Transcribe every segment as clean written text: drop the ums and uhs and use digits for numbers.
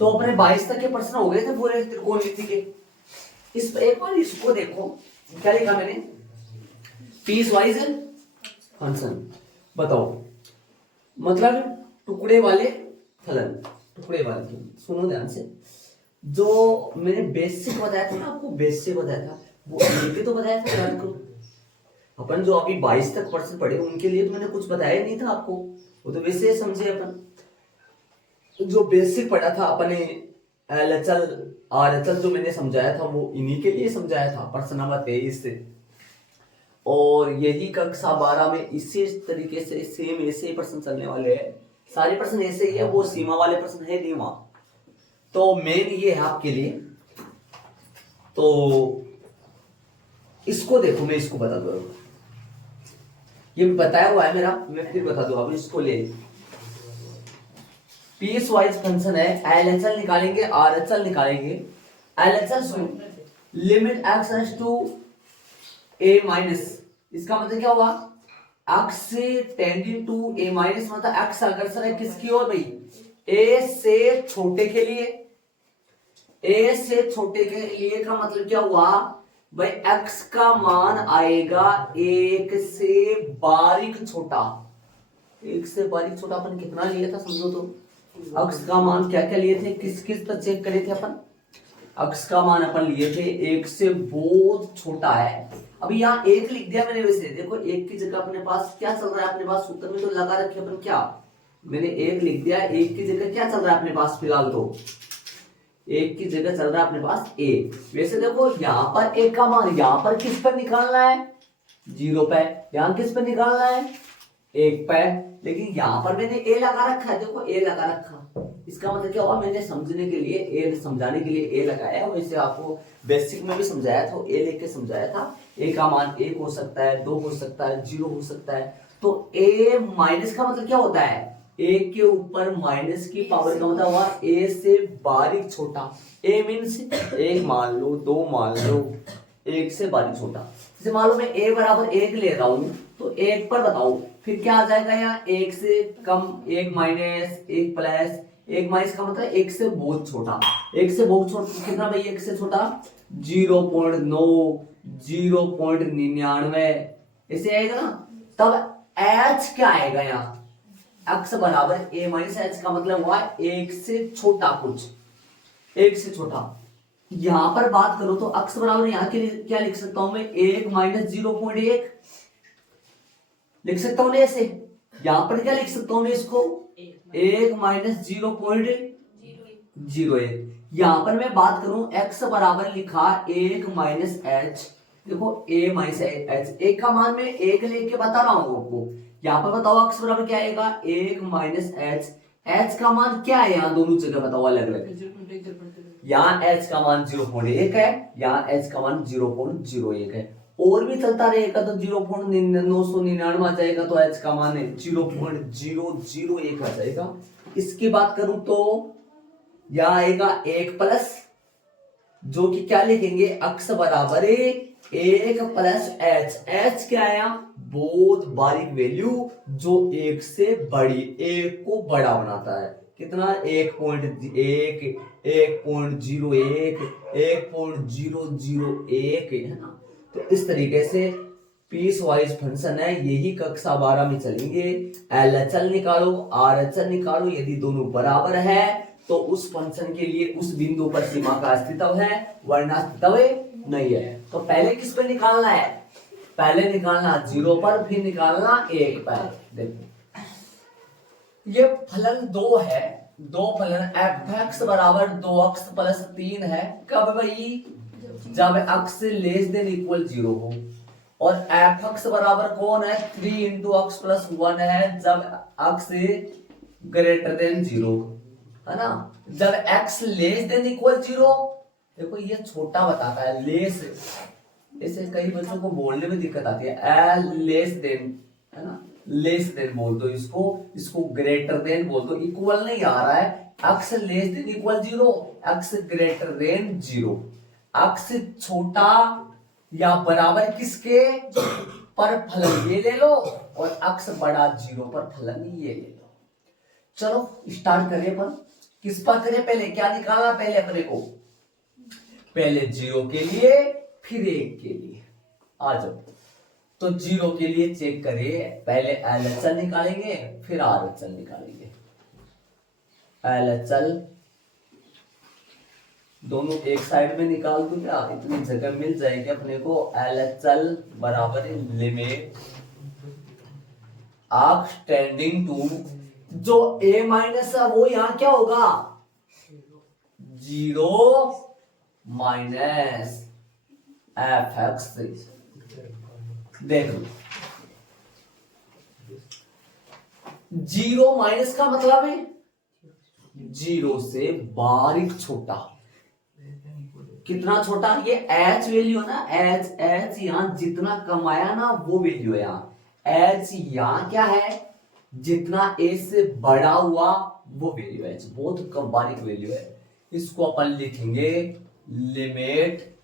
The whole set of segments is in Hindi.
तो अपने 22 तक के प्रश्न हो गए थे पूरे त्रिकोणमिति के। इस एक बार इसको देखो क्या लिखा मैंने, पीस वाइज फंक्शन। बताओ मतलब टुकड़े वाले फलन, टुकड़े वाले। सुनो ध्यान से, जो मैंने बेसिक बताया था ना आपको, बेसिक बताया था वो ये तो बताया था याद करो। अपन जो अभी 22 तक प्रश्न पढ़े उनके लिए तो मैंने कुछ बताया नहीं था आपको, वो तो वैसे समझे अपन। जो बेसिक पढ़ा था अपने LHL RHL जो मैंने समझाया था वो इन्हीं के लिए समझाया था, प्रश्न नंबर 23 से। और यही कक्षा 12 में इसी तरीके से सेम ऐसे ही प्रश्न चलने वाले हैं। सारे प्रश्न ऐसे ही है, वो सीमा वाले प्रश्न है नहीं वहां। तो मेन ये है आपके लिए। तो इसको देखो, मैं इसको बता दूं, ये बताया हुआ है मेरा, मैं फिर बता दूं। अब इसको ले, पीस वाइज फंक्शन है, LHL निकालेंगे RHL निकालेंगे। LHL सुन, limit x as to a minus, इसका मतलब क्या हुआ, x से टेंडिंग टू a माइनस, मतलब x अग्रसर है किसकी ओर भाई, a से छोटे के लिए। a से छोटे के लिए का मतलब क्या हुआ भाई, x का मान आएगा एक से बारीक छोटा। एक से बारीक छोटा अपन कितना लिया था समझो तो, x का मान क्या क्या लिए थे, किस किस पर चेक करे थे अपन। x का मान अपन लिए थे एक से बहुत छोटा है। अभी यहाँ एक लिख दिया मैंने, वैसे देखो एक की जगह अपने पास क्या चल रहा है, अपने पास सूत्र में तो लगा रखे अपन क्या, मैंने एक लिख दिया, एक की जगह क्या चल रहा है अपने पास फिलहाल, तो एक की जगह चल रहा है अपने पास ए। वैसे देखो यहाँ पर एक का मान यहाँ पर किस पर निकालना है, 0 पे, यहाँ किस पर निकालना है, 1 पे, लेकिन यहाँ पर मैंने ए लगा रखा है, देखो ए लगा रखा। इसका मतलब क्या हुआ, मैंने समझने के लिए ए, समझाने के लिए ए लगाया। वैसे आपको बेसिक में भी समझाया था, ए लेके समझाया था। ए का मान 1 हो सकता है, 2 हो सकता है, 0 हो सकता है। तो ए माइनस का मतलब क्या होता है, एक के ऊपर माइनस की पावर का मतलब हुआ ए से बारीक छोटा। ए मीन्स एक मान लो, 2 मान लो, एक से बारीक छोटा। जैसे मान लो मैं ए बराबर 1 ले रहा हूं, तो 1 पर बताओ फिर क्या आ जाएगा, यहाँ 1 से कम, 1 माइनस, 1 प्लस। 1 माइनस का मतलब 1 से बहुत छोटा। 1 से बहुत छोटा कितना भाई, 1 से छोटा 0.9, 0.99 ऐसे आएगा ना। तब एच क्या आएगा, यहाँ x बराबर a माइनस एच का मतलब हुआ 1 से छोटा कुछ, 1 से छोटा। यहां पर बात करो तो x बराबर यहां के लिए क्या लिख सकता हूं मैं, 1 माइनस 0.1 लिख सकता हूं ना ऐसे। यहां पर क्या लिख सकता हूं मैं इसको, 1 माइनस 0.01। यहां पर मैं बात करूं x बराबर लिखा 1 माइनस एच, देखो a माइनस एच, एक का मान मैं 1 लेके बता रहा हूं आपको। यहाँ पर बताओ x बराबर क्या आएगा, 1 माइनस एच। एच का मान क्या है यहाँ दोनों जगह बताओ अलग अलग। यहाँ h का मान 0.1 है, यहाँ h का मान 0.01 है। और भी चलता रहेगा तो 0.999 आ जाएगा, तो h का मान 0.001 आ जाएगा। इसकी बात करूं तो यहाँ आएगा 1 प्लस, जो कि क्या लिखेंगे, x बराबर 1 प्लस एच। एच क्या आया, बहुत बारीक वैल्यू जो 1 से बड़ी, 1 को बड़ा बनाता है। कितना, 1.1, 1.01, 1.001 है ना। तो इस तरीके से पीस वाइज फंक्शन है, यही कक्षा 12 में चलेंगे। LHL निकालो, RHL निकालो, यदि दोनों बराबर है तो उस फंक्शन के लिए उस बिंदु पर सीमा का अस्तित्व है, वरना अस्तित्व नहीं है। तो पहले किस पे निकालना है, पहले निकालना 0 पर, फिर निकालना 1 पर। देखो ये फलन 2 है, 2 फलन fx बराबर 2x प्लस 3 है। कब भाई, जब x लेस देन इक्वल 0 हो। और fx बराबर कौन है, 3 इंटू एक्स प्लस 1 है, जब x ग्रेटर देन 0 है ना। जब x लेस देन इक्वल 0, देखो ये छोटा बताता है, लेस, ऐसे कई बच्चों को बोलने में दिक्कत आती है, लेस देन है ना, लेस देन बोल दो इसको, इसको ग्रेटर देन बोल दो। इक्वल नहीं आ रहा है, x less than equal 0, x greater than 0। x छोटा या बराबर किसके पर फलन ये ले लो, और x बड़ा 0 पर फलन ये ले लो। चलो स्टार्ट करिए अपन। किस पर करें, पहले क्या निकालना, पहले अपने को पहले 0 के लिए फिर 1 के लिए। आ जाओ, तो 0 के लिए चेक करें, पहले LHS निकालेंगे फिर RHS निकालेंगे। LHS दोनों एक साइड में निकाल दूं क्या, इतनी जगह मिल जाएगी अपने को। LHS बराबर लिमिट आर्क्स टेंडिंग टू, जो A माइनस है वो यहां क्या होगा, 0 माइनस f(x). देख लो 0 माइनस का मतलब है 0 से बारीक छोटा। कितना छोटा, ये h वैल्यू है ना, h यहां जितना कम आया ना वो वैल्यू है यहाँ। h यहां क्या है, जितना a से बड़ा हुआ वो वैल्यू है, बहुत कम बारीक वैल्यू है। इसको अपन लिखेंगे लिमिट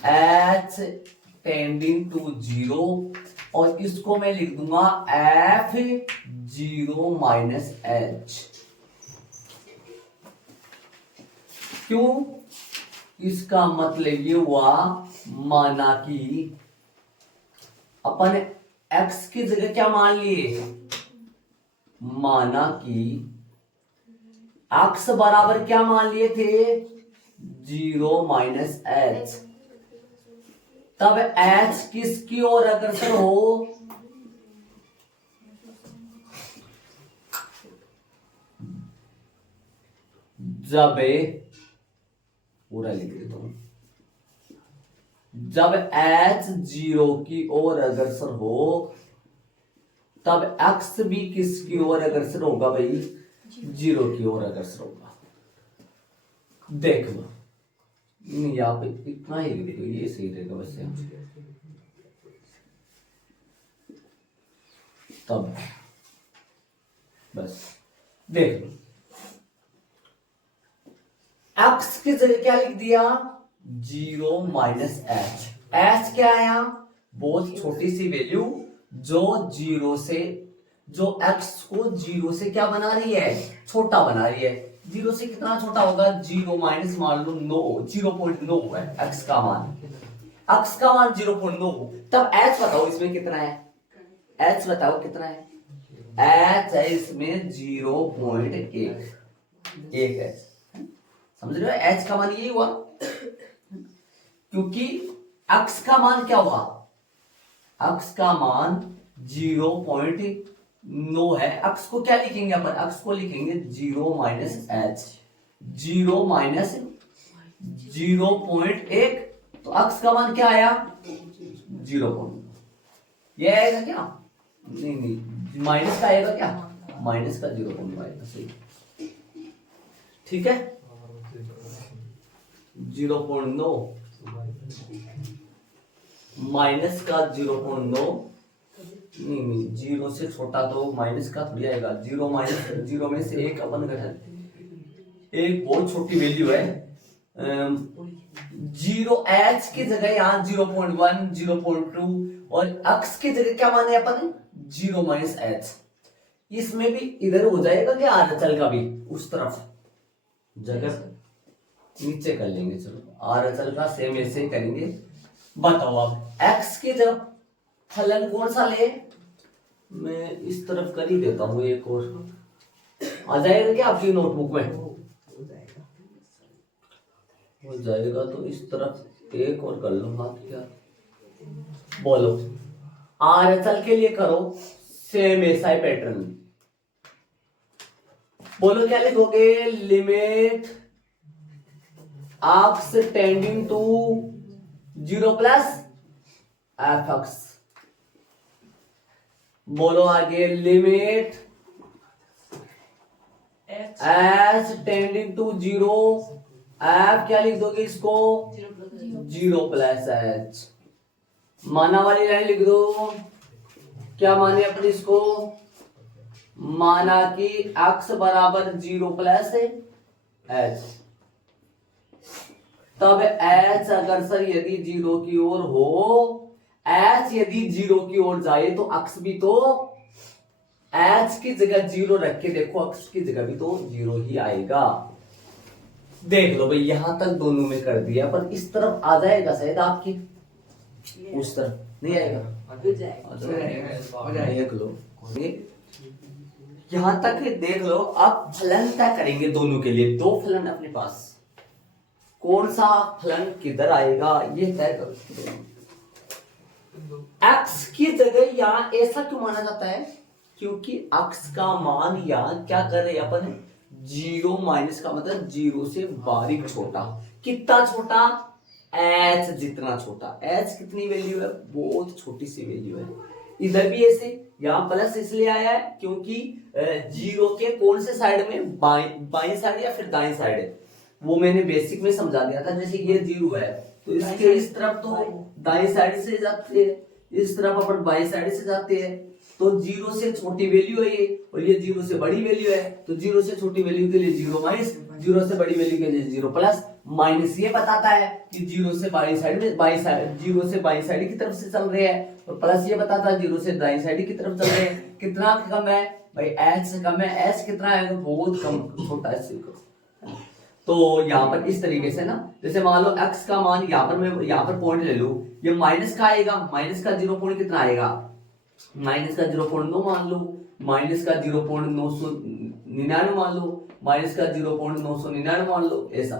h टेंडिंग टू 0, और इसको मैं लिख दूंगा f 0 माइनस h। क्यों, इसका मतलब ये हुआ, माना कि अपन x की जगह क्या मान लिए, माना कि x बराबर क्या मान लिए थे, 0 माइनस h। तब h किसकी ओर अग्रसर हो, जब पूरा लिख देता हूं, जब h 0 की ओर अग्रसर हो तब x भी किसकी ओर अग्रसर होगा भाई, 0 की ओर अग्रसर होगा। देख लो, नहीं यहाँ पे इतना ही लिख दो, ये सही रहेगा वैसे। तब बस देख लो, x की जगह क्या लिख दिया, 0 माइनस h। h क्या है यहाँ, बहुत छोटी सी वैल्यू जो 0 से, जो x को 0 से क्या बना रही है, छोटा बना रही है। 0 से कितना छोटा होगा, 0 माइनस मान लो 9, 0.9 है x का मान, x का मान 0.9। तब h बताओ इसमें कितना है, h बताओ कितना है, h है इसमें 0.1 है। समझ रहे हो, h का मान यही हुआ, क्योंकि x का मान क्या हुआ, x का मान 0.9 है। x को क्या लिखेंगे अपन, x को लिखेंगे 0 माइनस h, 0 माइनस 0.1, तो x का मान क्या आया, 0.9। ये आएगा क्या, नहीं माइनस का आएगा क्या, माइनस का 0.9 आएगा, सही ठीक है। 0.9 माइनस का 0.9, नहीं 0 से छोटा तो माइनस का थोड़ी आएगा। 0 माइनस 0 में से एक अपन घटा, एक बहुत छोटी वैल्यू है। 0 h की जगह यहाँ 0.1 0.2 और x की जगह क्या माने अपन, 0 माइनस h। इसमें भी इधर हो जाएगा क्या, RHS का भी उस तरफ जगह नीचे कर लेंगे। चलो RHS का सेम ऐसे ही करेंगे। बताओ अब x की तरफ फलन कौन सा ले, मैं इस तरफ कर ही देता हूँ, एक और आ जाएगा क्या आपकी नोटबुक में, हो जाएगा तो इस तरफ एक और कर लूंगा। क्या बोलो, RHS के लिए करो सेम ऐसा ही पैटर्न, बोलो क्या लिखोगे, limit x tending to 0 plus f(x). बोलो आगे, limit h tending to 0, f क्या लिख दोगे इसको, 0 प्लस h। माना वाली लाइन लिख दो, क्या माने अपन इसको, माना कि x बराबर 0 प्लस h, तब h अग्रसर यदि 0 की ओर हो, h यदि 0 की ओर जाए तो x भी तो एच की जगह 0 रख के देखो, x की जगह भी तो 0 ही आएगा। देख लो भाई, यहां तक दोनों में कर दिया, पर इस तरफ आ जाएगा शायद आपके, उस तरफ नहीं आएगा। देख लो, यहां तक देख लो। आप फलन तय करेंगे दोनों के लिए, दो फलन अपने पास, कौन सा फलन किधर आएगा ये तय करो। x की जगह यहाँ ऐसा क्यों माना जाता है, क्योंकि x का मान यहाँ क्या कर रहे हैं अपन, 0 माइनस का मतलब 0 से बारीक छोटा। कितना छोटा, h जितना छोटा। h कितनी वैल्यू है, बहुत छोटी सी वैल्यू है। इधर भी ऐसे, यहाँ प्लस इसलिए आया है क्योंकि 0 के कौन से साइड में, बाई साइड या फिर दाई साइड है, वो मैंने बेसिक में समझा दिया था। जैसे ये 0 है तो इसके इस तरफ तो दाई साइड से जाते हैं, इस तरफ अपन बाई साइड से जाते हैं, तो 0 से छोटी वैल्यू है ये, और ये 0 से बड़ी वैल्यू है, तो 0 से छोटी वैल्यू के लिए 0 माइनस, 0 से बड़ी वैल्यू के लिए 0 प्लस। माइनस ये बताता है कि 0 से बाई साइड में, 0 से बाई साइड की तरफ से चल रहे हैं, और प्लस ये बताता है 0 से दाई साइड की तरफ चल रहे हैं। कितना कम है भाई, h से कम है। h कितना है, बहुत कम, छोटा है। तो यहाँ पर इस तरीके से ना, जैसे मान लो x का मान यहाँ पर, मैं यहाँ पर पॉइंट ले लूं, ये माइनस का आएगा, माइनस का 0 पॉइंट कितना आएगा, माइनस का 0.9 मान लो, माइनस का 0.999 मान लो, माइनस का 0.999 मान लो, ऐसा।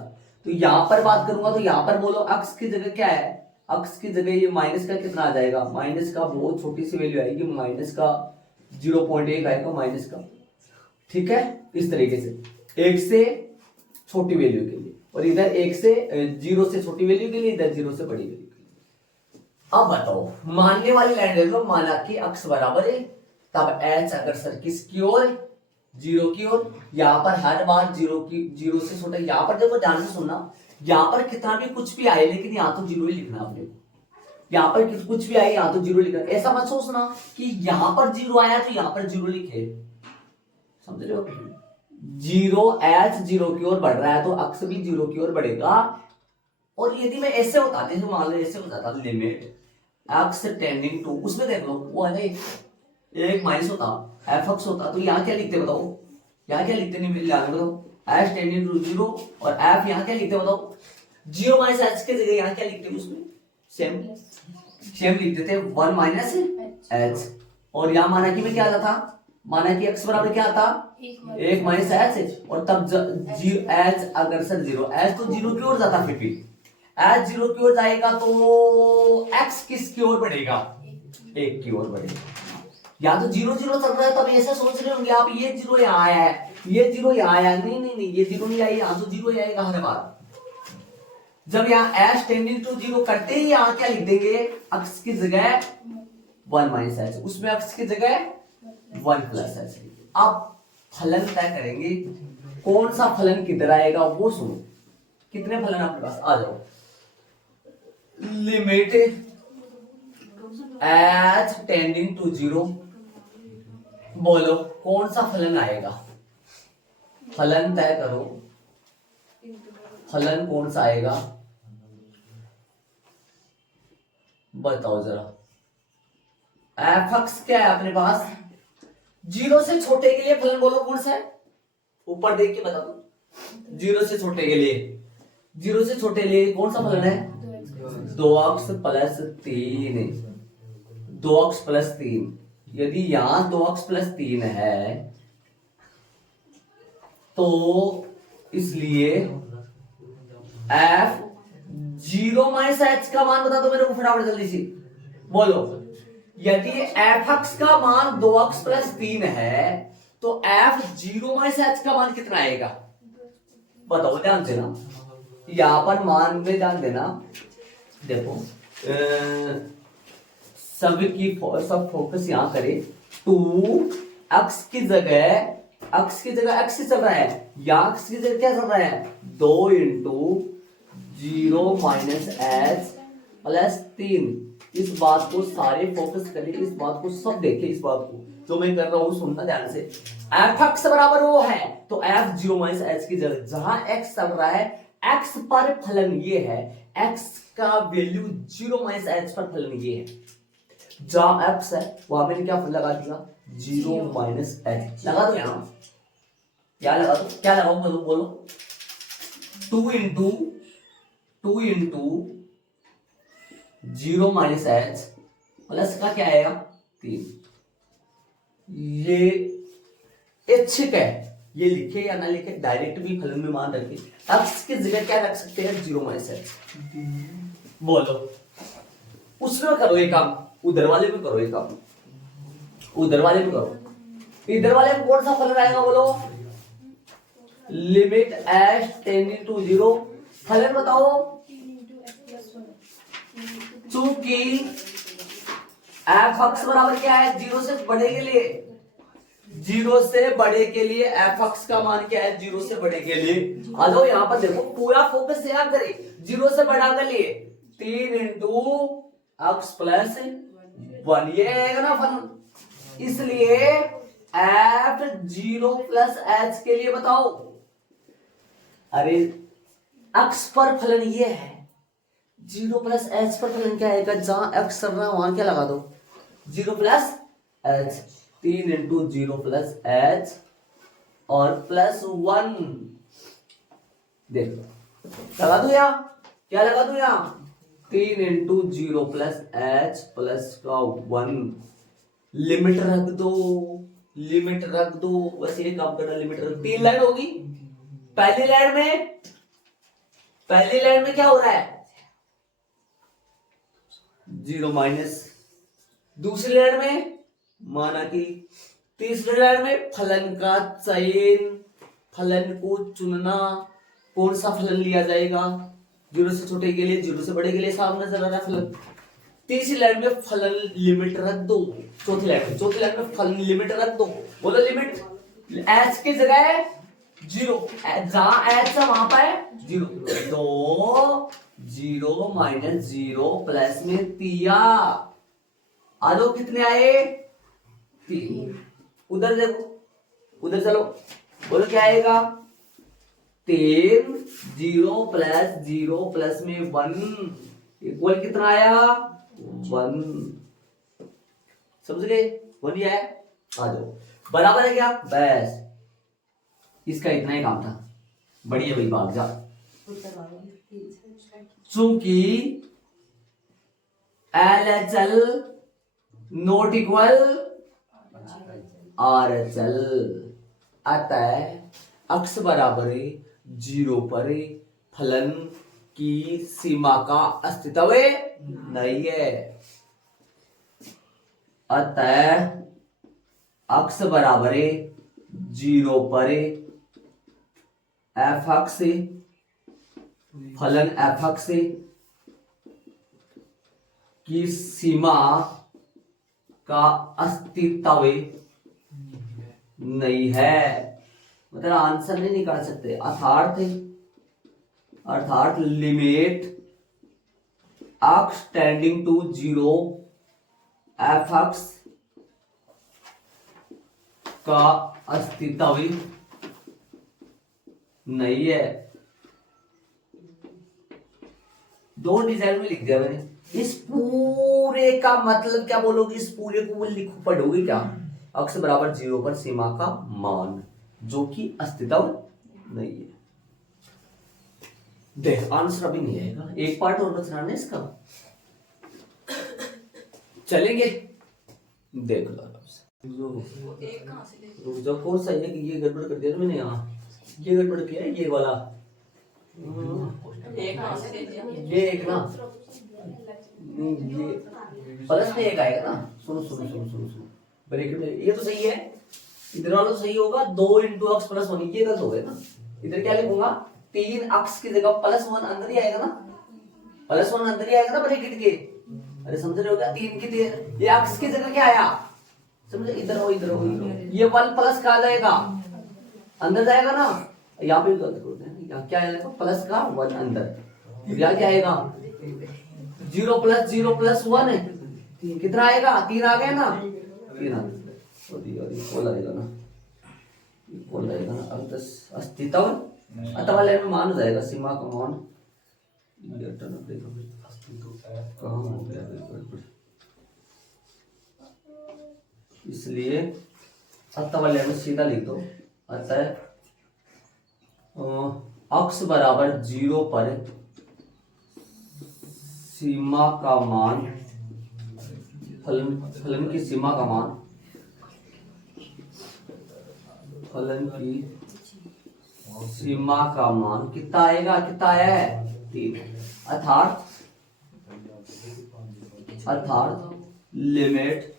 तो यहाँ पर बात करूंगा तो यहाँ पर बोलो x की जगह क्या है, x की जगह ये माइनस का कितना आ जाएगा, माइनस का बहुत छोटी सी वैल्यू आएगी, माइनस का 0.1 आएगा माइनस का। ठीक है, इस तरीके से एक से छोटी वैल्यू के लिए, और इधर एक से 0 से छोटी वैल्यू के लिए, इधर 0 से बड़ी वैल्यू के लिए। अब बताओ, मानने वाली लाइन ले लो, माना कि x बराबर है, तब h अग्रसर किसकी ओर, 0 की ओर। यहाँ पर हर बार 0 से छोटा, यहाँ पर देखो ध्यान से सुनना, यहाँ पर कितना भी कुछ भी आए, लेकिन यहाँ तो 0 ही लिखना आपने। यहाँ पर कुछ भी आए, यहाँ तो 0 लिखना। ऐसा मत सोचना कि यहाँ पर 0 आया तो यहाँ पर 0 लिखे, समझ रहे हो। 0 h 0 की ओर बढ़ रहा है तो x भी 0 की ओर बढ़ेगा। और यदि मैं ऐसे होता, जैसे मान लो ऐसे होता था, लिमिट x टेंडिंग टू, उसमें देख लो वो है ना, एक माइनस होता, f(x) होता, तो यहाँ क्या लिखते बताओ, यहाँ क्या लिखते, नहीं मिल जाने बताओ, h टेंडिंग टू 0, और f यहाँ क्या लिखते बताओ, 0 माइनस h के जगह यहाँ क्या लिखते, उसमें सेम लिखते थे, 1 माइनस h। और यहाँ माना कि मैं क्या आता था, माना कि x बराबर क्या आता, 1 माइनस h, और तब h अग्रसर 0, h तो 0 की ओर जाता, फिर भी h 0 की ओर जाएगा तो x किसकी ओर बढ़ेगा, 1 की ओर बढ़ेगा। या तो 0 0 चल रहा है, तब ऐसे सोच रहे होंगे आप, ये 0 यहाँ आया है, ये 0 यहाँ आया, नहीं, ये 0 नहीं आई, यहाँ तो 0 ही आएगा हर बार। जब यहाँ h टेंडिंग टू 0 करते ही यहाँ क्या लिख देंगे, x की जगह 1 माइनस h, उसमें x की जगह 1 प्लस h। अब फलन तय करेंगे, कौन सा फलन किधर आएगा वो सुनो। कितने फलन आपके पास, आ जाओ। लिमिट h टेंडिंग टू 0, बोलो कौन सा फलन आएगा, फलन तय करो, फलन कौन सा आएगा बताओ जरा। f(x) क्या है अपने पास, 0 से छोटे के लिए फलन बोलो कौन सा है, ऊपर देख के बता दो। 0 से छोटे के लिए, 0 से छोटे के लिए कौन सा फलन है, 2x प्लस 3, 2x प्लस 3। यदि यहां 2x प्लस 3 है तो इसलिए f 0 माइनस h का मान बता दो मेरे को फटाफट जल्दी से बोलो। यदि f(x) का मान 2x प्लस 3 है तो f 0 माइनस h का मान कितना आएगा बताओ, ध्यान देना, यहां पर मान में ध्यान देना। देखो सब फोकस यहां करे, 2x की जगह x ही चल रहा है, या x की जगह क्या चल रहा है, 2 इंटू 0 माइनस h प्लस 3। इस बात को सारे फोकस करें, इस बात को सब देखें, इस बात को जो मैं कर रहा हूं सुनना ध्यान से। f(x) बराबर वो है तो f 0 माइनस h की जगह, जहां x चल रहा है x पर फलन ये है, x का वैल्यू 0 माइनस h पर फलन ये है। जहां एक्स है वहां मैंने क्या लगा दिया 0 माइनस एच लगा दो यहाँ क्या लगा दो क्या लगाऊं बोलो बोलो 2 इंटू 0 माइनस एच प्लस का क्या आएगा 3 ये इच्छिक है ये लिखे या ना लिखे डायरेक्ट भी फलन में मान रखे एक्स की जगह क्या रख सकते हैं 0 माइनस एच बोलो उसमें करो एक काम उधर वाले में करो एक काम उधर वाले में करो इधर वाले में कौन सा फलन आएगा बोलो लिमिट एच टेंडिंग टू 0 फलन बताओ चूंकि एफ एक्स बराबर क्या है 0 से बड़े के लिए 0 से बड़े के लिए एफ एक्स का मान क्या है 0 से बड़े के लिए आ जाओ यहाँ पर देखो पूरा फोकस यहाँ करे 0 से बड़ा के लिए 3 इंटू एक्स प्लस 1 ये आएगा ना फलन इसलिए एफ 0 प्लस एच के लिए बताओ अरे एक्स पर फलन ये है 0 प्लस एच पर फलन क्या आएगा जहां एक्स चल रहा वहां क्या लगा दो 0 plus H 3 into 0 plus H और प्लस 1 देखो लगा दो यहाँ क्या लगा दो यहाँ 3 इंटू 0 प्लस एच प्लस का 1 लिमिट रख दो बस ये काम करना लिमिट रख 3 लाइन होगी पहली लाइन में क्या हो रहा है 0 माइनस दूसरी लाइन में माना कि तीसरी लाइन में फलन का चयन फलन को चुनना कौन सा फलन लिया जाएगा 0 से छोटे के लिए 0 से बड़े के लिए सामने नजर आ रहा है फलन तीसरी लाइन में फलन लिमिट रख दो चौथी लाइन में फलन लिमिट रख दो बोलो लिमिट एच की जगह 0 जहां एच है वहां पर 0 तो 0 माइनस 0 प्लस में तिया आलो कितने आए 3 उधर देखो उधर चलो बोलो क्या आएगा 3 0 प्लस में 1 इक्वल कितना आया 1 समझ गए 1 ही आया आ जाओ बराबर है क्या बस इसका इतना ही काम था बढ़िया भाई भाग जा चूंकि LHL नॉट इक्वल RHL अतः अक्स बराबर 0 पर फलन की सीमा का अस्तित्व नहीं है अतः अक्स बराबर 0 पर एफ एक्स फलन एफ एक्स की सीमा का अस्तित्व नहीं है मतलब आंसर नहीं निकाल सकते अर्थात limit x tending to 0 f x का अस्तित्व नहीं है दो डिजाइन में लिख दिया मैंने इस पूरे का मतलब क्या बोलोगे इस पूरे को लिखो पढ़ोगे क्या अक्स बराबर 0 पर सीमा का मान जो कि अस्तित्व नहीं है देख आंसर अभी नहीं आएगा एक पार्ट और बचना है इसका चलेंगे देख लो जो कौन सा है कि ये गड़बड़ कर दिया मैंने यहाँ ये गड़बड़ किया है ये वाला ये एक ना ये प्लस में एक आएगा ना सुनो ब्रैकेट में ये तो सही है इधर वाला तो सही होगा 2 इंटू एक्स प्लस 1 ये गलत हो गया ना इधर क्या लिखूंगा 3 एक्स की जगह प्लस 1 अंदर ही आएगा ना प्लस 1 अंदर ही आएगा ना ब्रैकेट के अरे समझ रहे हो क्या 3 की ये एक्स की जगह क्या आया समझे इधर हो ये 1 प्लस का आ जाएगा अंदर जाएगा ना यहाँ पे गलत होते हैं यहाँ क्या आएगा प्लस का 1 अंदर यहाँ क्या आएगा 0 प्लस 1 है कितना आएगा 3 आ गया ना 3 आ गया ना अस्तित्व अथवा में मान हो जाएगा सीमा का मान कहाँ हो गया इसलिए अतः वाले में सीधा लिख दो, अतः अक्स बराबर 0 पर सीमा का मान, फलन की सीमा का मान, फलन की सीमा का मान कितना आएगा, कितना आया है 3। अर्थात limit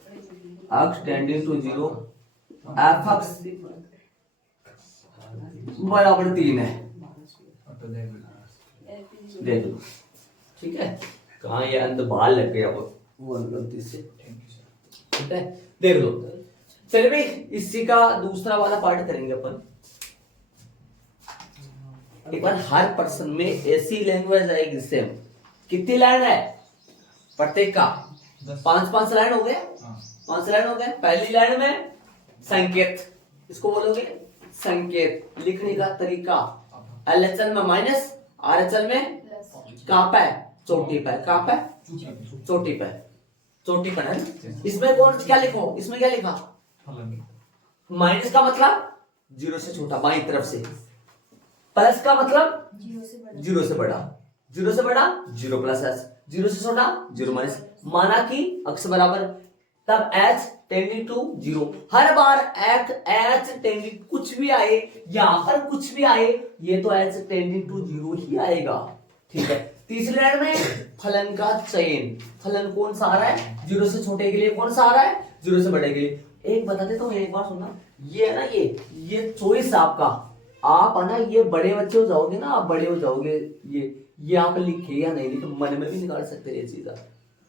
x tending to 0 f x बराबर 3 है। देख लो, ठीक है, कहाँ ये अंत बाहर लग गया वो गलती से, ठीक है, देख लो। चलिए भाई, इसी का दूसरा वाला पार्ट करेंगे अपन। एक बार हर पर्सन में ऐसी लैंग्वेज आएगी सेम। कितनी लाइन है प्रत्येक का? 5-5 लाइन हो गए, 5 लाइन हो गए। पहली लाइन में संकेत, इसको बोलोगे संकेत, लिखने का तरीका। एलएचएल में माइनस, आरएचएल में कहां पे? चोटी पे। कहां पे? चोटी पे, चोटी पर है। इसमें कौन क्या लिखो, इसमें क्या लिखा? माइनस का मतलब 0 से छोटा बाईं तरफ से, प्लस का मतलब 0 से बड़ा, 0 से बड़ा 0 प्लस एच, 0 से छोटा 0 माइनस। माना कि अक्स बराबर, तब एच टेंडिंग टू 0। हर बार एच टेंडिंग कुछ भी आए, यहां पर कुछ भी आए, ये तो एच टेंडिंग टू 0 ही आएगा, ठीक है। तीसरी लाइन में फलन का चयन, फलन कौन सा आ रहा है? 0 से छोटे के लिए कौन सा आ रहा है? 0 से बड़े के लिए। एक बता देता हूं, एक बार सुनना, ये है ना, ये चॉइस आपका, आप है ना, ये बड़े बच्चे हो जाओगे ना, आप बड़े हो जाओगे, ये आप लिखे या नहीं लिखे, मन में भी निकाल सकते हैं ये चीज।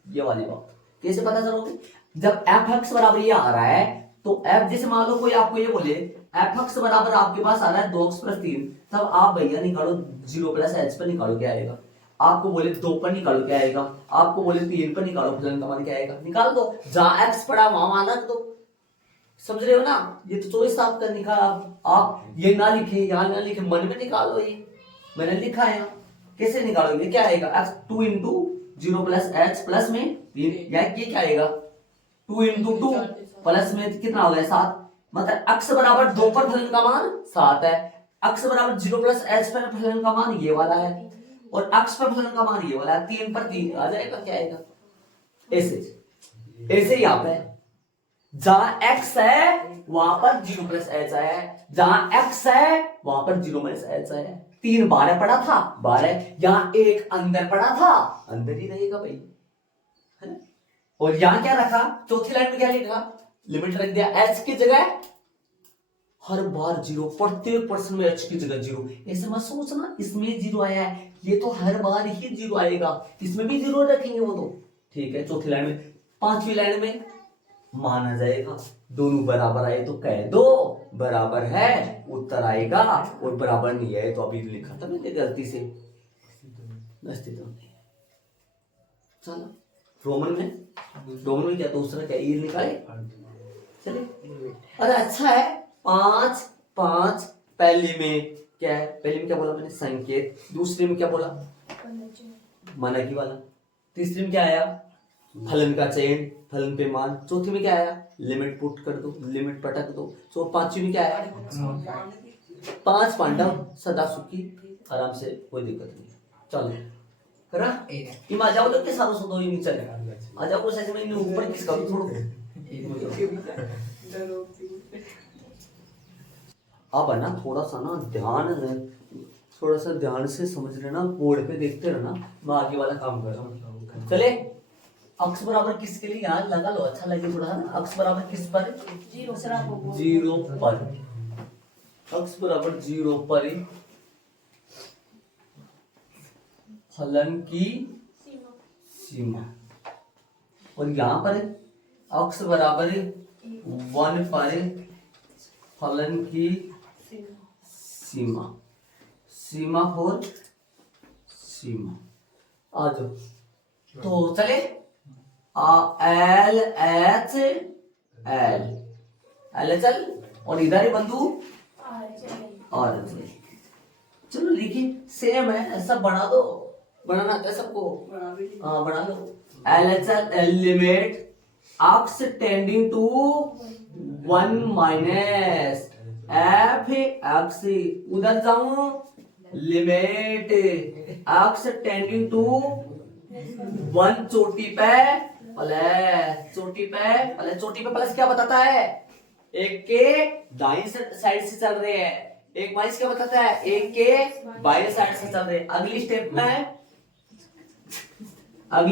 ये वाली बात कैसे पता चलोगे? जब एफ एक्स बराबर ये आ रहा है, तो एफ, जैसे मान लो कोई आपको ये बोले एफ एक्स बराबर आपके पास आ रहा है 2x + 3, तब आप भैया निकालो 0 + h पर निकालो क्या आएगा। आपको बोले 2 पर निकालो क्या आएगा, आपको बोले 3 पर निकालो, फलन का मान क्या आएगा, निकाल दो। जहां एक्स पड़ा वहां मान रख दो, समझ रहे हो ना? ये तो चॉइस आपका निकाल, आप ये ना लिखे, यहाँ ना लिखे, मन में निकालो। ये मैंने लिखा है, कैसे निकालोगे? क्या आएगा? x 2 × 0 + h प्लस में 3, या ये क्या आएगा 2 × 2 प्लस में कितना हो गया 7। मतलब x बराबर 2 पर फलन का मान 7 है, x बराबर 0 + h पर फलन का मान ये वाला है, और x पर फलन का मान ये वाला है। 3 पर 3 आ जाएगा, क्या आएगा? ऐसे ही यहाँ पे जहां x है वहां पर 0 + h है, जहां x है वहां पर 0 - h है। 3 12 पड़ा था, 12, यहां 1 अंदर पड़ा था, अंदर ही रहेगा भाई, है ना? और यहां क्या रखा? चौथी लाइन में क्या लिखा? लिमिट रख दिया h की जगह, हर बार 0, प्रत्येक पर्सन में h की जगह 0। ऐसे मत सोचना इसमें 0 आया है, ये तो हर बार ही 0 आएगा, इसमें भी 0 रखेंगे वो तो, ठीक है। चौथी लाइन में, पांचवी लाइन में माना जाएगा, दोनों बराबर आए तो कह दो बराबर है, उत्तर आएगा, और बराबर नहीं आए तो अभी लिखा था मैंने गलती से, अस्तित्व नहीं है। चलो रोमन में क्या दूसरा क्या ये निकाले, चलिए। अरे अच्छा है, 5 5 पहली में क्या है? पहली में क्या बोला मैंने? संकेत। दूसरी में क्या बोला? मानकी वाला। तीसरी में क्या आया? फलन का चयन, फलन पे मान। चौथी में क्या आया? लिमिट पुट कर दो, लिमिट पटक दो। तो पांचवी में क्या आया? 5 पांडव सदा सुखी, आराम से, कोई दिक्कत नहीं। चलो करा इम आ जाओ, लोग के साथ सुनो, ये नीचे आ जाओ, कुछ ऐसे में ऊपर किसका थोड़ा अब है ना, थोड़ा सा ना थोड़ा सा ध्यान से समझ लेना, बोर्ड पे देखते रहना, मैं आगे वाला काम कर रहा हूँ। चले, अक्स बराबर किसके लिए यहाँ लगा लो, अच्छा लगे थोड़ा ना। अक्स बराबर किस पर? 0 पर। अक्स बराबर 0 पर फलन की सीमा, और यहाँ पर अक्स बराबर 1 पर फलन की सीमा, सीमा फोर सीमा। आ जाओ तो चले, एल एच एल चल, और इधर ही बंधु और चलो लिखिए, सेम है, ऐसा बना दो, बनाना आता है सबको, हाँ बना लो। L H L limit x tending to 1 minus F X, उधर जाऊं लिमिट x टेंडिंग टू 1 चोटी पे प्लस क्या बताता है, एक के दाईं साइड से चल रहे हैं, एक माइनस क्या बताता है, एक के बाईं साइड से चल रहे हैं। अगली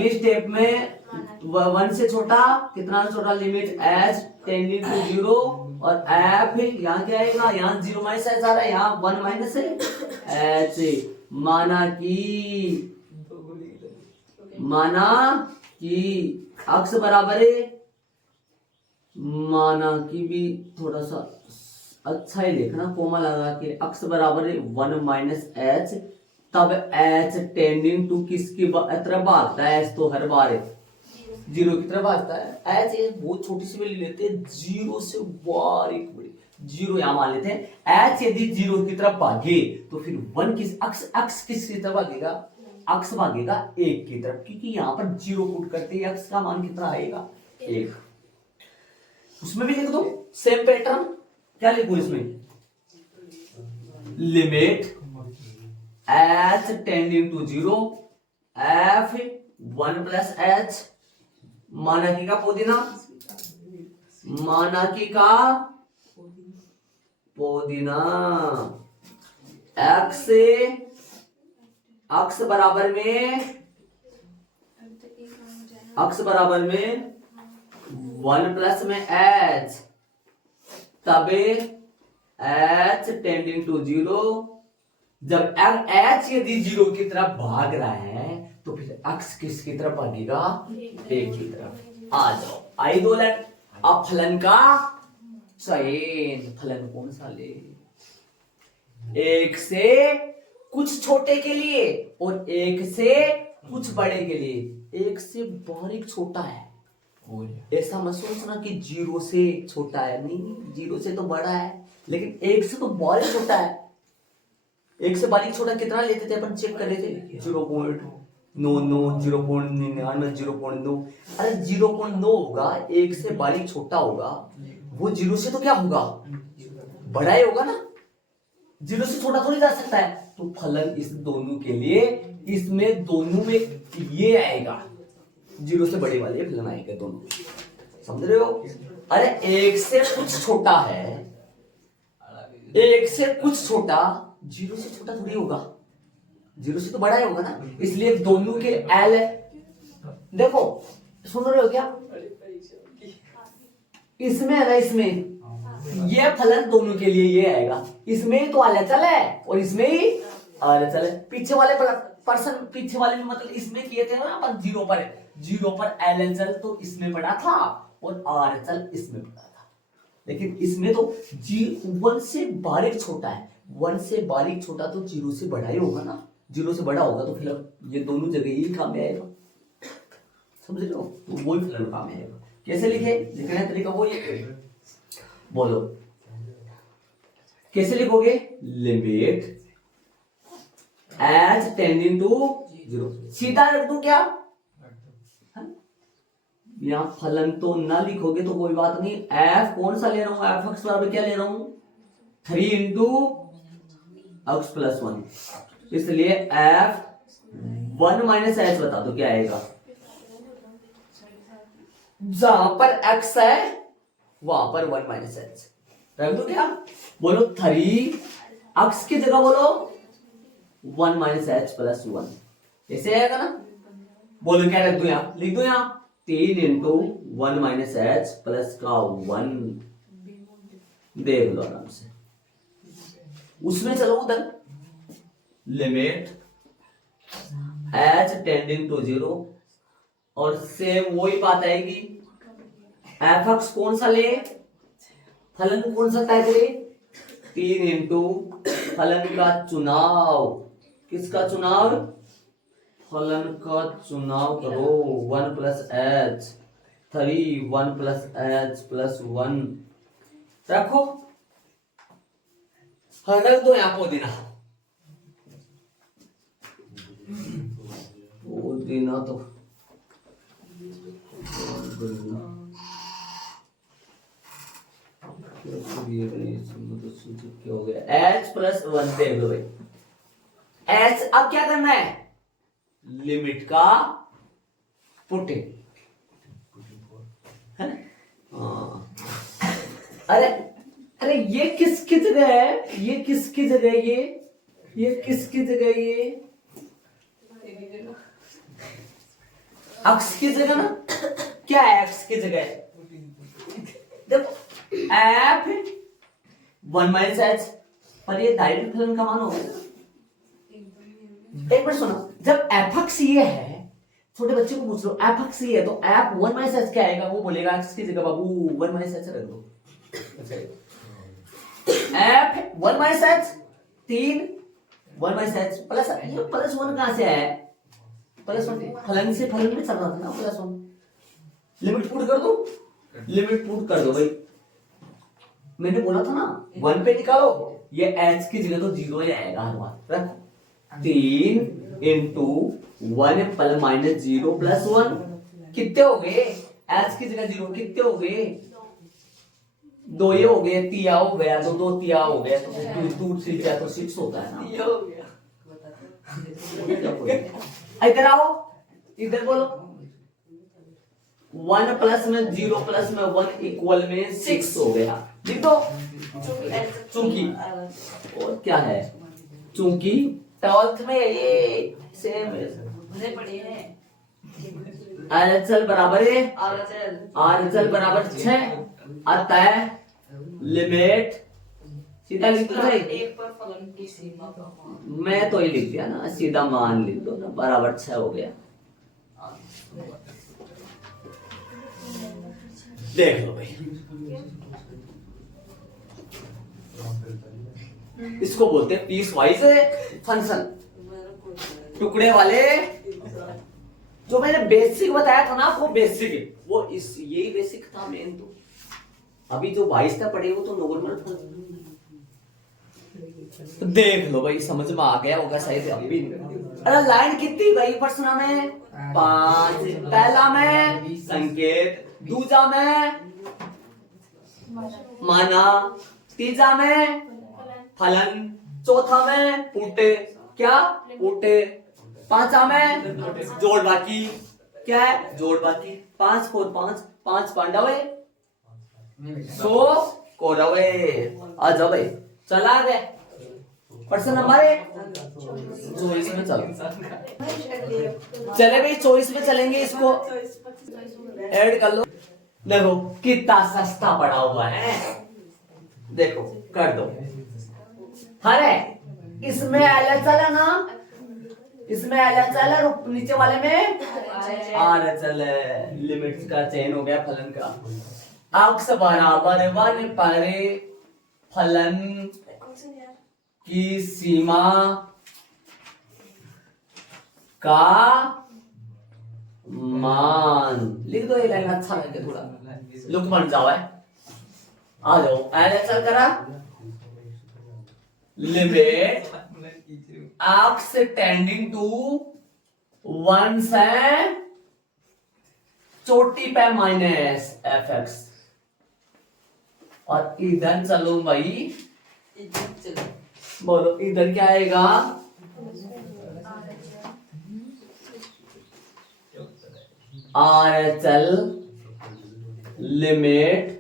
स्टेप में 1 से छोटा, कितना छोटा, लिमिट h टेंडिंग टू 0 और f यहाँ क्या आएगा, यहाँ 0 माइनस h आ रहा है, यहाँ 1 माइनस h। माना कि अक्स बराबर है, माना कि भी थोड़ा सा अच्छा ही लिखना, कोमा लगा के, अक्स बराबर है 1 माइनस एच, तब एच टेंडिंग टू किसकी तरफ भागता है, एच तो हर बार है 0 की तरफ भागता है। एच एक बहुत छोटी सी वैल्यू लेते हैं, 0 से बारीक बड़ी 0 यहां मान लेते हैं। एच यदि 0 की तरफ भागे तो फिर 1 किस अक्स किसकी तरफ भागेगा, अक्स भागेगा 1 की तरफ, क्योंकि यहां पर 0 पुट करते हैं, अक्स का मान कितना आएगा 1। उसमें भी लिख दो सेम पैटर्न, क्या लिखूं इसमें, limit h tending to 0 f 1 plus h, मानाकी का पुदीना, मानाकी का पुदीना, x से अक्स बराबर में 1 प्लस में h, तबे h टेंडिंग टू 0, जब h यदि 0 की तरफ भाग रहा है तो फिर अक्स किसकी तरफ भागेगा, 1 की तरफ। आ जाओ, आई दो लाइन। अब फलन का चयन, फलन कौन सा ले, एक से कुछ छोटे के लिए और एक से कुछ बड़े के लिए। एक से बारीक छोटा है, ऐसा मत सोचना कि 0 से छोटा है, नहीं 0 से तो बड़ा है, लेकिन 1 से तो बारीक छोटा है। 1 से बारीक छोटा कितना लेते थे अपन, चेक कर रहे थे 0.99, 0.99, 0.9। अरे 0.9 होगा, 1 से बारीक छोटा होगा, वो 0 से तो क्या होगा, बड़ा ही होगा ना, 0 से छोटा थोड़ी जा सकता है। तो फलन इस दोनों के लिए, इसमें दोनों में ये आएगा, 0 से बड़े वाले फलन आएंगे दोनों, समझ रहे हो। अरे 1 से कुछ छोटा है, 1 से कुछ छोटा 0 से छोटा थोड़ी होगा, 0 से तो बड़ा ही होगा ना, इसलिए दोनों के एल है। देखो सुन रहे हो क्या, इसमें है ना, इसमें ये फलन दोनों के लिए ये आएगा, इसमें ही तो एलएचएल है और इसमें ही एलएचएल है। पीछे वाले पीछे वाले में मतलब इसमें किए थे ना अपन 0 पर एलएचएल तो इसमें पड़ा था और आरएचएल इसमें पड़ा था, लेकिन इसमें तो 1 से बारीक छोटा है, 1 से बारीक छोटा तो 0 से बड़ा ही होगा ना, 0 से बड़ा होगा तो फिर ये दोनों जगह ही काम में आएगा, समझ रहे हो, तो वही फिर काम में आएगा। कैसे लिखने का तरीका वो ये बोलो, कैसे लिखोगे, लिमिट एच टेंडिंग टू 0, सीधा रख दूं क्या, यहां फलन तो ना लिखोगे तो कोई बात नहीं, एफ कौन सा ले रहा हूं, एफ एक्स बराबर क्या ले रहा हूं 3 इंटू एक्स प्लस 1, इसलिए एफ 1 माइनस एच बता दो क्या आएगा, जहां पर x है वहां पर 1 माइनस एच रख दो क्या, बोलो 3 x की जगह बोलो 1 माइनस एच प्लस 1, ऐसे आएगा ना, बोलो क्या रख दो यहां, लिख दो यहां 3 इंटू 1 माइनस एच प्लस का 1, देख लो आराम से, उसमें चलो उधर, लिमिट h टेंडिंग टू 0 और सेम वही बात आएगी, एफ एक्स कौन सा ले, फलन कौन सा तय करे, 3 इंटू फलन का चुनाव, किसका चुनाव, फलन का चुनाव करो, 1 plus H 3 1 plus H plus 1 रखो, रख दो यहां पुदीना तो क्या हो गया h प्लस 1 देख लो भाई h अब क्या करना है लिमिट का पुटिंग है ना अरे अरे ये किसकी जगह है ये किसकी जगह है ये किसकी जगह है ये x की जगह ना क्या है x की जगह देखो f 1 माइनस h पर ये डायरेक्ट फलन का मान होगा एक मिनट सुनो जब fx ये है छोटे बच्चे को पूछ लो fx ये है तो f 1 माइनस h क्या आएगा वो बोलेगा x की जगह बाबू 1 माइनस h रख दो f 1 minus h 3 1 minus h plus ये प्लस 1 कहां से आया प्लस 1 फलन से फलन में चल रहा था ना प्लस 1 लिमिट पुट कर दो लिमिट पुट कर दो भाई मैंने बोला था ना 1 पे निकालो ये h की जगह तो 0 ही आएगा हर बार रख 3 इंटू 1 प्लस माइनस 0 प्लस 1 कितने हो गए h की जगह 0 कितने हो गए 2 ये हो गए तिया हो गया तो 2 तिया हो गया तो 2 3 तिया तो 6 होता है ना ये हो गया इधर आओ इधर बोलो 1 प्लस में 0 प्लस में 1 इक्वल में 6 हो गया लिख दो चूंकि और क्या है चूंकि 12th में ये सेम है पढ़ी है RHL बराबर है RHL बराबर 6 अतः लिमिट सीधा लिख दो एक पर फलन की सीमा मैं तो ही लिख दिया ना सीधा मान लिख दो ना बराबर 6 हो गया देख लो भाई इसको बोलते हैं पीस वाइज फंक्शन टुकड़े वाले जो मैंने बेसिक बताया था ना वो बेसिक वो इस यही बेसिक था मेन तो अभी जो 22 का पढ़े वो तो नॉर्मल तो देख लो भाई समझ में आ गया होगा सही से अभी अरे लाइन कितनी भाई प्रश्न में 5 पहला में संकेत दूसरा में माना तीसरा में फलन चौथा में पुटे क्या पुटे पांचवा में जोड़ बाकी क्या है जोड़ बाकी 5 4 5 5 पांडवे 100 कौरवे आ जाओ भाई चला गए प्रश्न नंबर 24 में चलो चले भाई 24 में चलेंगे इसको ऐड कर लो देखो कितना सस्ता पड़ा हुआ है देखो कर दो अरे इसमें LHL है ना इसमें LHL है नीचे वाले में RHL है लिमिट्स का चयन हो गया फलन का x बराबर 1 पर फलन की सीमा का मान लिख दो ये लाइन अच्छा लगे थोड़ा लुक बन जाओ है आ जाओ LHL करा लिमिट x टेंडिंग टू 1 से चोटी पे माइनस fx और इधर चलो भाई बोलो इधर क्या आएगा RHL limit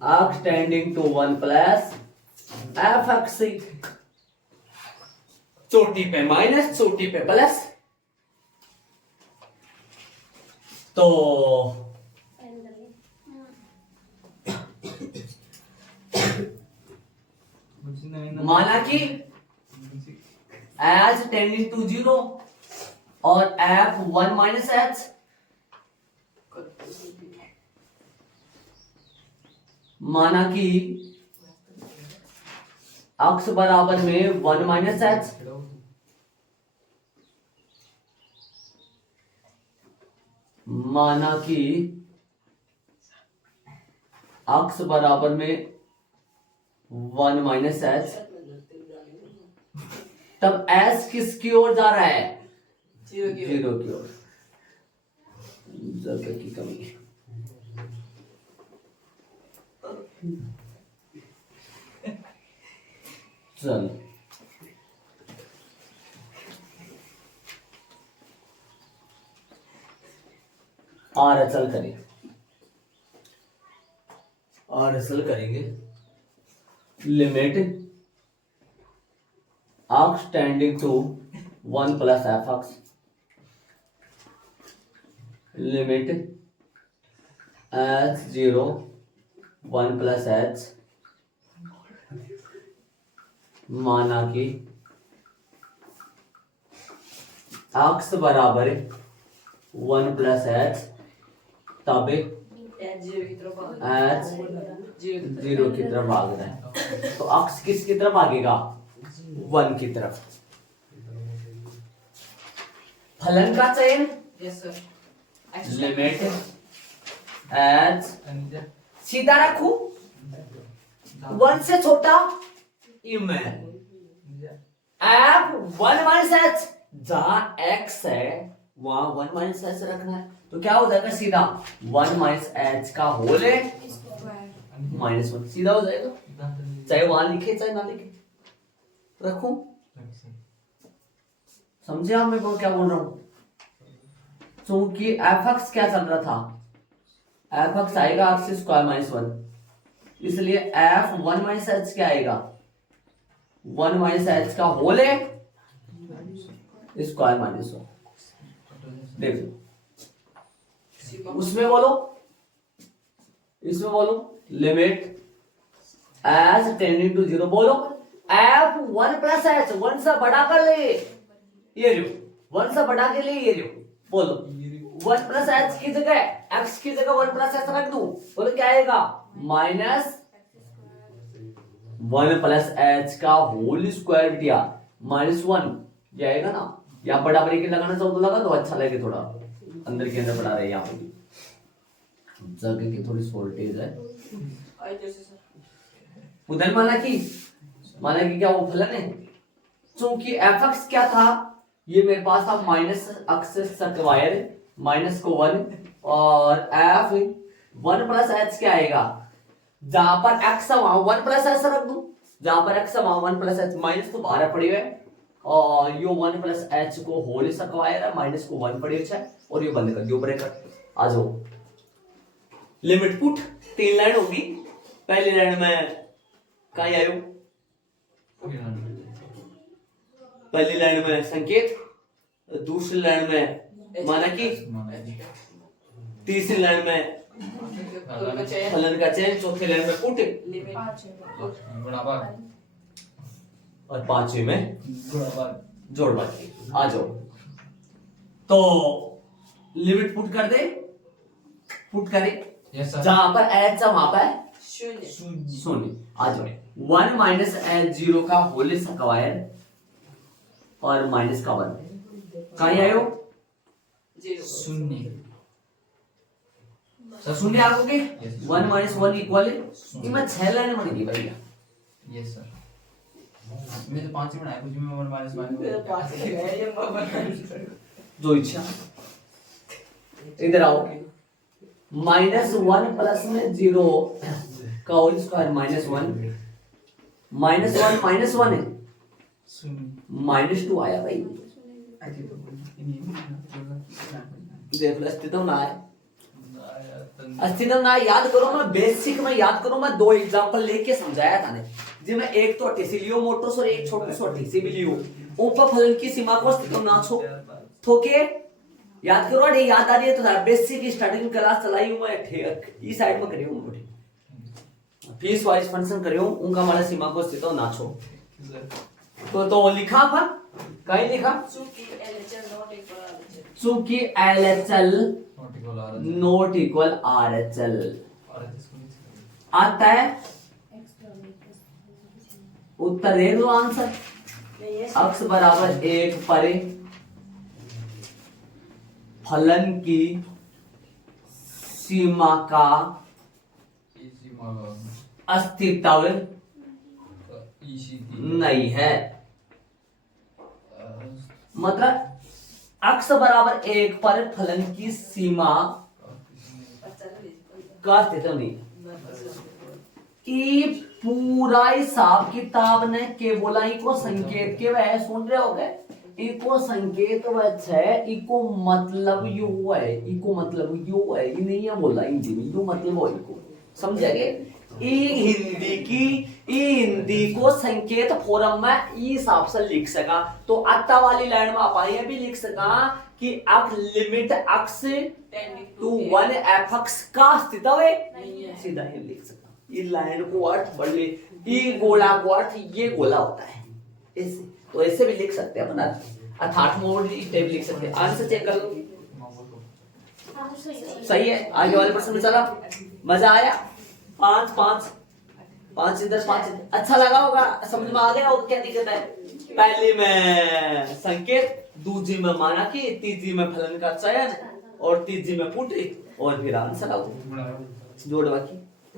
x tending to 1 plus fx चोटी पे माइनस चोटी पे प्लस तो माना कि h टेंडिंग टू 0 और f 1 माइनस h माना कि x बराबर में 1 माइनस h माना कि x बराबर में 1 माइनस h तब s किसकी ओर जा रहा है जीरो की ओर जगह की कमी चल RHL करेंगे, RHL करेंगे limit x tending to 1 plus fx limit h0 1 plus h माना कि x बराबर 1 प्लस h तब h 0 की तरफ भाग रहा है, तो x किसकी तरफ भागेगा 1 की तरफ। फलन का चयन लिमिट h सीधा रखू 1 से छोटा में f 1 माइनस h, जहां x है वहां 1 माइनस h रखना है, तो क्या हो जाएगा सीधा 1 माइनस h का होल है -1, सीधा हो जाएगा, चाहे वहां लिखे चाहे ना लिखे, रखूं। समझे आप मैं क्या बोल रहा हूं? क्योंकि fx क्या चल रहा था, fx आएगा x स्क्वायर -1, इसलिए f 1 माइनस h क्या आएगा 1 माइनस h का होल है स्क्वायर -1। देखो उसमें बोलो, इसमें बोलो लिमिट एज टेंडिंग टू 0, बोलो f 1 प्लस h 1 से बड़ा कर ले, ये जो 1 से बड़ा के लिए ये जो बोलो 1 प्लस h की जगह x की जगह 1 प्लस h रख दूं, बोलो क्या आएगा माइनस 1 प्लस h का होल स्क्वायर बिटिया -1, ये आएगा ना। या बराबरी के लगाना चाहो तो लगा दो, अच्छा लगे, थोड़ा अंदर के अंदर बढ़ा रहे, यहाँ पे जगह की थोड़ी शॉर्टेज है। उधर माना कि क्या वो फलन है, क्योंकि fx क्या था, ये मेरे पास था माइनस x स्क्वायर माइनस को 1, और f 1 प्लस h क्या आएगा, जहां पर x है वहां 1 प्लस h रख दूं, जहां पर x है वहां 1 प्लस h, माइनस तो बाहर पड़ी हुई है, और यो 1 प्लस h को होल स्क्वायर है, माइनस को 1 पड़ी है, और ये बंद कर दियो ब्रैकेट। आ जाओ लिमिट पुट, 3 लाइन होगी, पहली लाइन में कहीं आयो, पहली लाइन में संकेत, दूसरी लाइन में माना कि, तीसरी लाइन में फलन का चयन, चौथी लाइन में पुट, और पांचवी में जोड़ बाकी। आ जाओ तो लिमिट पुट कर दे, पुट करे जहां पर h है वहां पर शून्य। आ जाओ 1 माइनस h0 का होल स्क्वायर और माइनस का 1 कहीं आयो शून्य आ गए 1 माइनस 1 इक्वल इनमें 6 लाइन बनेगी भैया। यस सर, मैं तो 5 ही बनाया, कुछ में 1 माइनस जो इच्छा। इधर आओ, -1 प्लस में 0 का होल स्क्वायर -1, -1 है, -2 आया भाई, देख लो अस्तित्व ना है, अस्तित्व ना याद करो, मैं बेसिक में याद करो, मैं 2 एग्जांपल लेके समझाया था ने जी, मैं एक तो छोटी सी लियो मोटोस और एक छोटी सी भी लियो, ऊपर फलन की सीमा को अस्तित्व ना छो थोके याद करो। अरे याद आ रही है तो बेसिक स्टार्टिंग क्लास चलाई हूं मैं, इस साइड में करी हूं, पीस वाइज फंक्शन करे हूं, उनका हमारा सीमा को अस्तित्व ना छो, तो लिखा अपन कहीं लिखा, चूंकि LHL नॉट इक्वल RHL आता है, उत्तर दे दो आंसर, x बराबर 1 पर फलन की सीमा का अस्तित्व नहीं है, मतलब x बराबर 1 पर फलन की सीमा का अस्तित्व नहीं। कि पूरा हिसाब किताब ने के बोला इको संकेत के वह सुन रहे हो गए इको संकेत वह है इको मतलब यू है इको मतलब यू है ये नहीं है बोला हिंदी में यू मतलब हो इको समझेंगे हिंदी को संकेत फॉर्म में इस हिसाब से लिख सका तो आता वाली लाइन में आप ये भी लिख सका कि x limit x to 1 F x का अस्तित्व है सीधा ये लिख सका इस लाइन को अर्थ बढ़ ले ये गोला को अर्थ ये गोला होता है ऐसे तो ऐसे भी लिख सकते हैं अपना अर्थात मोड टेबल लिख सकते हैं आंसर चेक कर लो सही है आगे वाले प्रश्न में चला मजा आया 5 5 5 इधर 5 अच्छा लगा होगा समझ में आ गया होगा क्या दिक्कत है पहली में संकेत दूसरी में माना कि तीसरी में फलन का चयन और तीसरी में पुट और फिर आंसर आओ जोड़ बाकी